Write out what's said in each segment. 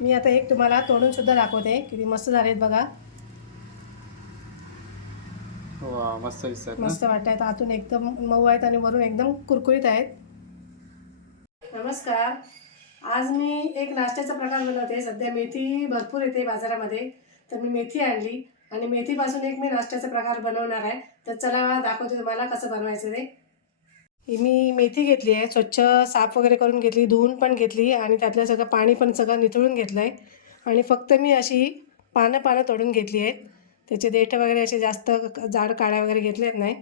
मी आता एक तुम्हाला तोडून सुद्धा दाखवते. किती मस्त झालेत बघा. वा मस्त दिसतात मस्त वाटत आहेत आतून एकदम मऊ आहेत आणि वरून एकदम कुरकुरीत आहेत. नमस्कार. आज मी एक नाश्त्याचा प्रकार बनवते. सध्या मेथी भरपूर येते बाजारामध्ये. तर मी मेथी आणली आणि मेथीपासून एक मी नाश्त्याचा प्रकार बनवणार आहे. तर चला दाखवते तुम्हाला कसं बनवायचं ते. ही मी मेथी घेतली आहे. स्वच्छ साफ वगैरे करून घेतली धुवून पण घेतली आणि त्यातलं सगळं पाणी पण सगळं निथळून घेतलं आहे आणि फक्त मी अशी पानं पानं तोडून घेतली आहेत त्याचे देठ वगैरे असे जास्त जाड काळ्या वगैरे घेतलेत नाही.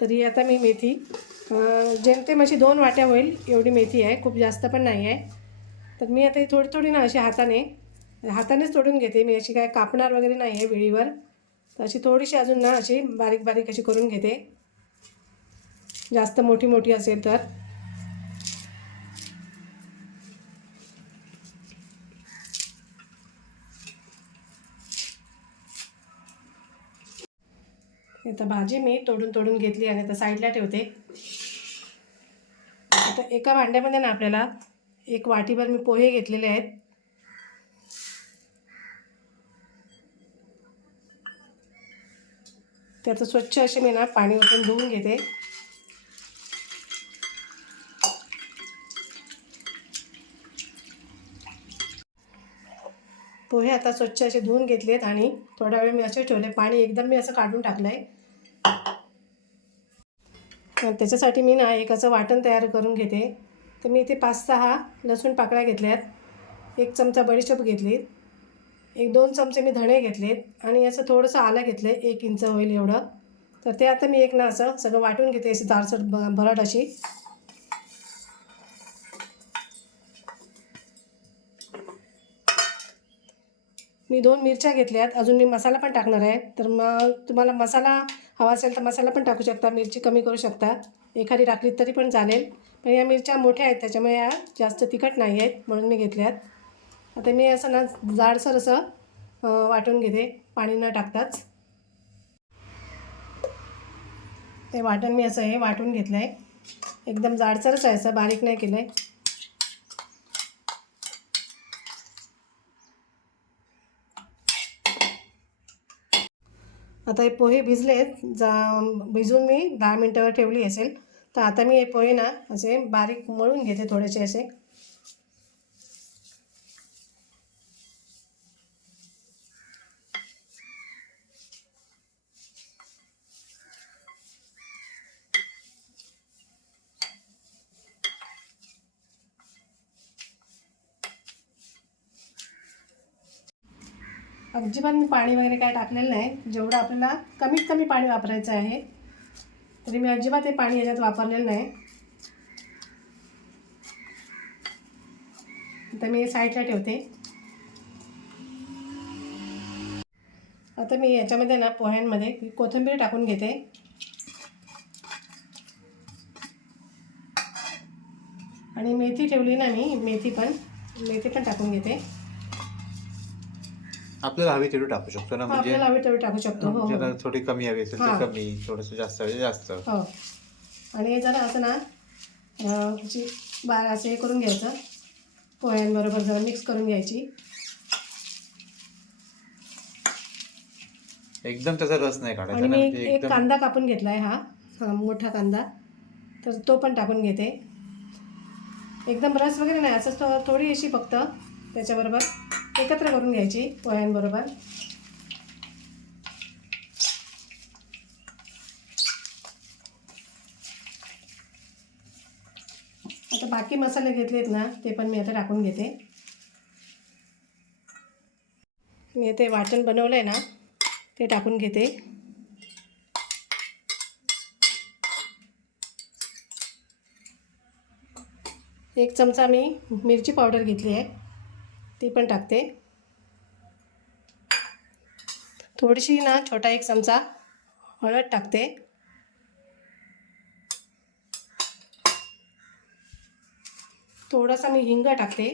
तरी आता मी मेथी जेमतेम अशी दोन वाट्या होईल एवढी मेथी आहे. खूप जास्त पण नाही आहे. तर मी आता ही थोडी थोडी ना अशी हाताने हातानेच तोडून घेते. मी अशी काय कापणार वगैरे नाही आहे विळीवर तर अशी थोडीशी अजून ना अशी बारीक बारीक अशी करून घेते. जास्त मोठी मोठी असेल तर. आता भाजी मी तोडून तोडून घेतली आणि आता साईडला ठेवते. आता एका भांड्यामध्ये ना आपल्याला एक वाटीभर मी पोहे घेतलेले आहेत. त्याचं स्वच्छ असे मी ना पाणी ओतून धुवून घेते. पोहे आता स्वच्छ असे धुवून घेतलेत आणि थोडा वेळ मी असे ठेवले. पाणी एकदम मी असं काढून टाकलं आहे त्याच्यासाठी मी ना एक असं वाटण तयार करून घेते. तर मी इथे पाच सहा लसूण पाकळ्या घेतल्यात. एक चमचा बडीशेप घेतली. एक दोन चमचे मी धणे घेतलेत आणि असं थोडंसं आलं घेतलं आहे एक इंच होईल एवढं. तर ते आता मी एक ना असं सगळं वाटून घेते अशी जाडसर ब भरट अशी. मी दोन मिरच्या घेतल्यात. अजून मी मसाला पण टाकणार आहे. तर मग तुम्हाला मसाला हवा असेल तर मसाला पण टाकू शकता. मिरची कमी करू शकता. एखादी टाकली तरी पण चालेल. पण या मिरच्या मोठ्या आहेत. त्याच्यामुळे या जास्त तिखट नाही आहेत म्हणून मी घेतल्यात. आता मी असं ना जाडसर असं वाटून घेते. पाणी न टाकताच. ते वाटण मी असं हे वाटून घेतलं आहे एकदम जाडसरच आहे असं. बारीक नाही केलं आहे आता हे पोहे भिजलेत जा भिजून मी दहा मिनटावर ठेवली असेल. तर आता मी हे पोहे ना असे बारीक मळून घेते थोडेसे असे. अजिबात मी पाणी वगैरे काय टाकलेलं नाही. जेवढं आपल्याला कमीत कमी पाणी वापरायचं आहे तरी मी अजिबात हे पाणी याच्यात वापरलेलं नाही. आता मी हे साईडला ठेवते. आता मी याच्यामध्ये ना पोह्यांमध्ये कोथिंबीर टाकून घेते. आणि मेथी ठेवली ना मी मेथी पण मेथी पण टाकून घेते. आपल्याला हवी तेवढी टाकू शकतो ना म्हणजे आपल्याला हवी तेवढी टाकू शकतो. हो हो. ज्याला थोडी कमी हवी असेल हा. तर कमी थोडंसं जास्त हवी तर जास्त. हो. आणि हे जरा असं ना अं, जी बार असं हे करून घ्यायचं. पोह्यांबरोबर जरा मिक्स करून घ्यायची. एकदम त्याचा रस नाही काढायचा आणि ना मी म्हणजे एक एकदम कांदा कापून घेतला आहे हा. हा मोठा कांदा. तर तो पण टाकून घेते. एकदम रस वगैरे नाही असंच तो थोडी अशी फक्त त्याच्याबरोबर. एकत्र करून घ्यायची पोह्यांबरोबर आता बाकी मसाले घेतलेत ना ते पण मी आता टाकून घेते. मी आता वाटण बनवलं आहे ना ते टाकून घेते. एक चमचा मी मिरची पावडर घेतली आहे. ती पण टाकते. थोडीशी ना छोटा एक चमचा हळद टाकते. थोडासा मी हिंग टाकते.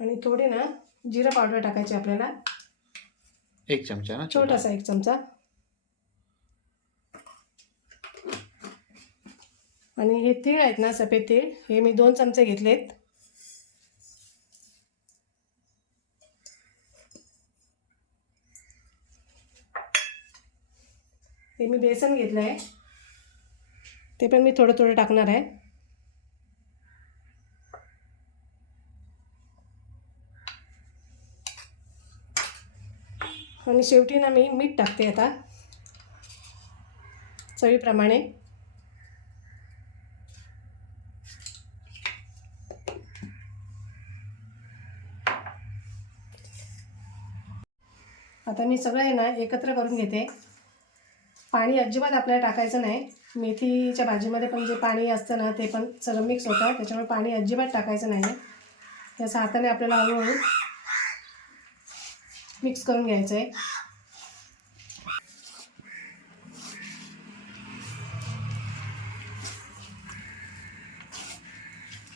आणि थोडी ना जिरं पावडर टाकायची आपल्याला. एक चमचा ना छोटासा एक चमचा. आणि हे तीळ आहेत ना सफेद तीळ हे मी दोन चमचे घेतलेत. हे मी बेसन घेतलं आहे. ते पण मी थोडं थोडं टाकणार आहे. आणि शेवटी ना मी मीठ टाकते आता चवीप्रमाणे. आता मी सगळं आहे ना एकत्र करून घेते. पाणी अजिबात आपल्याला टाकायचं नाही. मेथीच्या भाजीमध्ये पण जे पाणी असतं ना ते पण सगळं मिक्स होतं. त्याच्यामुळे पाणी अजिबात टाकायचं नाही. याचं हाताने आपल्याला हळूहळू मिक्स करून घ्यायचं आहे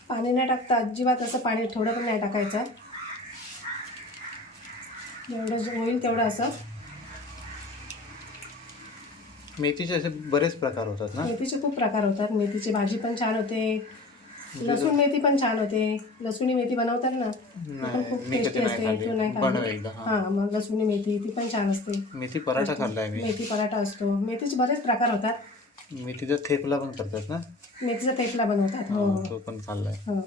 पाणी नाही टाकता अजिबात असं पाणी थोडं पण नाही टाकायचं. जेवढं होईल तेवढं असं. मेथीचे असे बरेच प्रकार होतात ना? मेथीचे खूप प्रकार होतात. मेथीची भाजी पण छान होते. लसूण मेथी पण छान होते. लसुणी मेथी बनवतात ना पण खूप टेस्टी असते. तू नाही खाल्ली? हा. मग लसुणी मेथी ती पण छान असते. मेथी पराठा खाल्लाय मी. मेथी पराठा असतो. मेथीचे बरेच प्रकार होतात. मेथीचा थेपला पण करतात ना? मेथीचा थेपला बनवतात. हो. तो पण खाल्लाय. हो.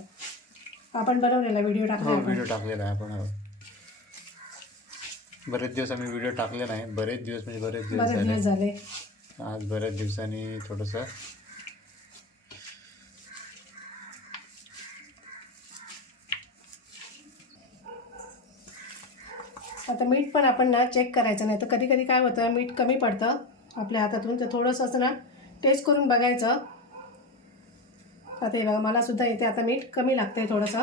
आपण बनवलेला व्हिडिओ टाकला हो आपण. व्हिडिओ टाकलेला आहे आपण हो. बरेच दिवस आम्ही व्हिडिओ टाकले नाही. बरेच दिवस म्हणजे बरेच दिवस बरेच झाले दिवस झाले. आज बऱ्याच दिवसांनी थोडस आता मीठ पण आपण ना चेक करायचं नाही. तर कधी कधी काय होतं मीठ कमी पडतं आपल्या हातातून. तर थोडंसं असं ना टेस्ट करून बघायचं. आता हे बघा मला सुद्धा इथे आता मीठ कमी लागतंय थोडंसं.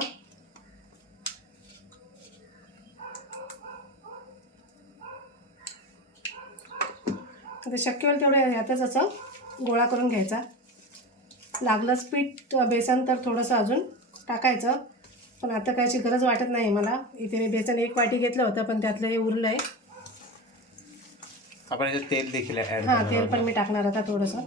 आता शक्य होईल तेवढं ह्यातच असं गोळा करून घ्यायचा. लागलंच पीठ बेसन तर थोडंसं अजून टाकायचं. पण आता कायची गरज वाटत नाही मला. इथे मी बेसन एक वाटी घेतलं होतं पण त्यातलं हे उरलं आहे आपण याच्यात तेल देखील हां तेल पण मी टाकणार आता थोडंसं.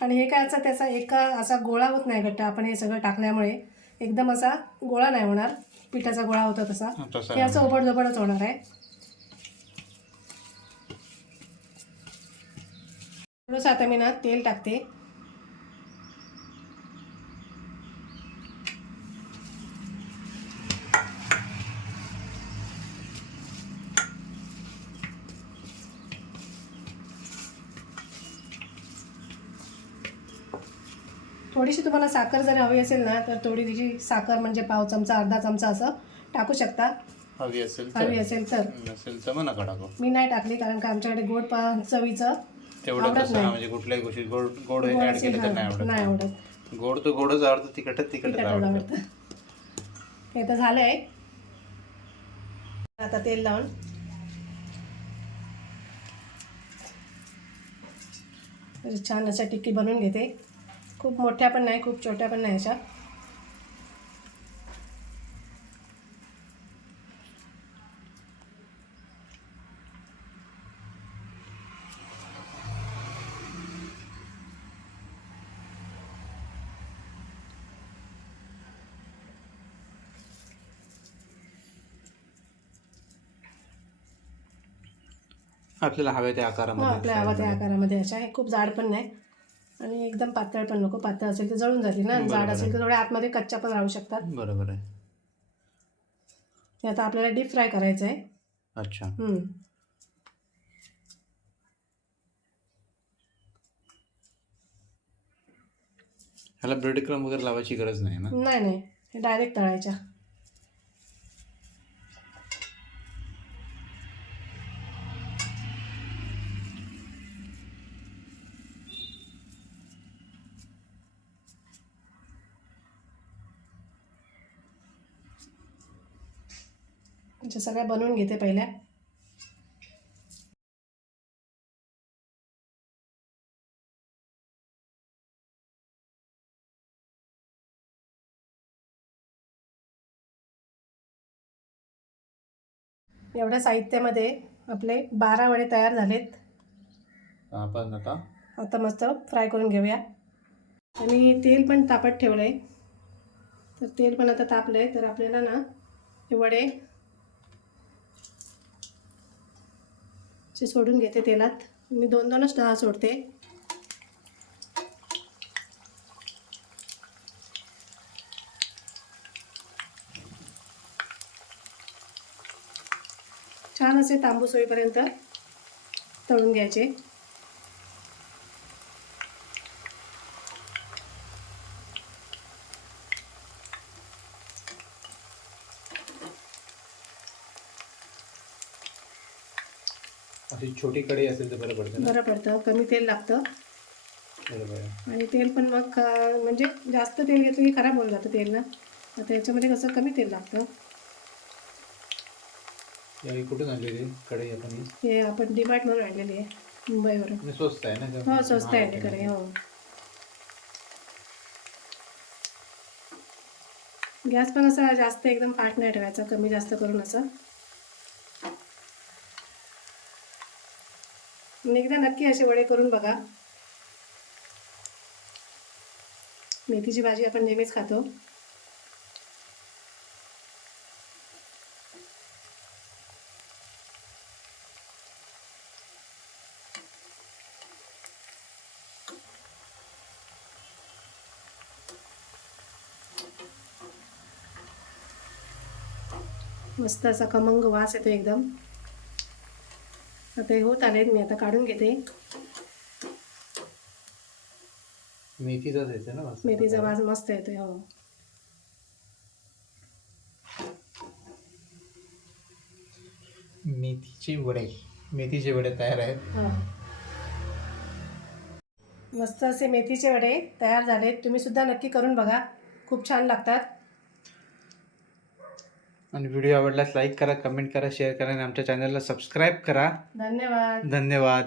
आणि हे काय असं त्याचा एका असा गोळा होत नाही घट्ट. आपण हे सगळं टाकल्यामुळे एकदम असा गोळा नाही होणार. पिठाचा गोळा होता तसा. तसं हे असं ओबडधोबडच होणार आहे. थोडंसं आता मी ना तेल टाकते. थोडीशी तुम्हाला साखर जर हवी असेल ना तर थोडी तिची साखर म्हणजे पाव चमचा अर्धा चमचा असं टाकू शकता. हवी असेल तर. हवी असेल तर. मी नाही टाकली कारण का आमच्याकडे गोड पा चवीचं तेवढं आवडत कसं नाही. म्हणजे कुठल्याही गोष्टी गोड गोड ऍड केलं तर हां, नाही आवडत. आवडत. गोड तर गोडच आवडतं तिखटच तिखटच तिखटच आवडतं. आवडतं. हे तर झालं आहे आता तेल लावून. छान अशा टिक्की बनवून घेते. खूप मोठ्या पण नाही खूप छोट्या पण नाही अशा. आपल्याला हव्या त्या आकारामध्ये आपल्या हवा त्या आकारामध्ये अशा हे खूप जाड पण नाही. आणि एकदम पातळ पण नको. पातळ असेल तर जळून जातील ना. जाड असेल तर थोड्या आतमध्ये कच्च्या पण राहू शकतात. बरोबर आहे. हे आता आपल्याला डीप फ्राय करायचं आहे. अच्छा. हम्म. ह्याला ब्रेड क्रम वगैरे लावायची गरज नाही ना? नाही नाही. हे डायरेक्ट तळायच्या. म्हणजे सगळ्या बनवून घेते पहिल्या एवढ्या साहित्यामध्ये आपले बारा वडे तयार झालेत. आपण आता. आता मस्त फ्राय करून घेऊया. आणि तेल पण तापत ठेवलं आहे तर तेल पण आता तापलं आहे तर आपल्याला ना हे वडे असे सोडून घेते तेलात. मी दोन दोनच दहा सोडते. छान असे तांबूस होईपर्यंत तळून घ्यायचे अशी छोटी कढई असेल तर बरं पडतं ना? बरं पडतं. कमी तेल लागतं. बरोबर आहे. आणि तेल पण मग म्हणजे जास्त तेल घेतलं की खराब होऊन जातं तेल ना. आता याच्यामध्ये कसं कमी तेल लागतं. यावेळी कुठून आणलेली कढई आपण ही? हे आपण डिमार्ट म्हणून आणलेली आहे मुंबईवरून. म्हणजे स्वस्त आहे ना हो स्वस्त आहे आणलीकडे हो. गॅस पण असा जास्त एकदम फाट नाही ठेवायचा कमी जास्त करून असं. एकदा नक्की असे वडे करून बघा. मेथीची भाजी आपण नेहमीच खातो. मस्त असा खमंग वास येतो एकदम. आता हे होत आलेत मी आता काढून घेते. मेथीचाच येते ना मेथीचा वास मस्त येतोय हो. मेथीचे वडे. मेथीचे वडे तयार आहेत. हा. मस्त असे मेथीचे वडे तयार झालेत. तुम्ही सुद्धा नक्की करून बघा. खूप छान लागतात. आणि व्हिडिओ आवडल्यास लाईक करा कमेंट करा शेअर करा आणि आमच्या चॅनलला सबस्क्राईब करा. धन्यवाद. धन्यवाद.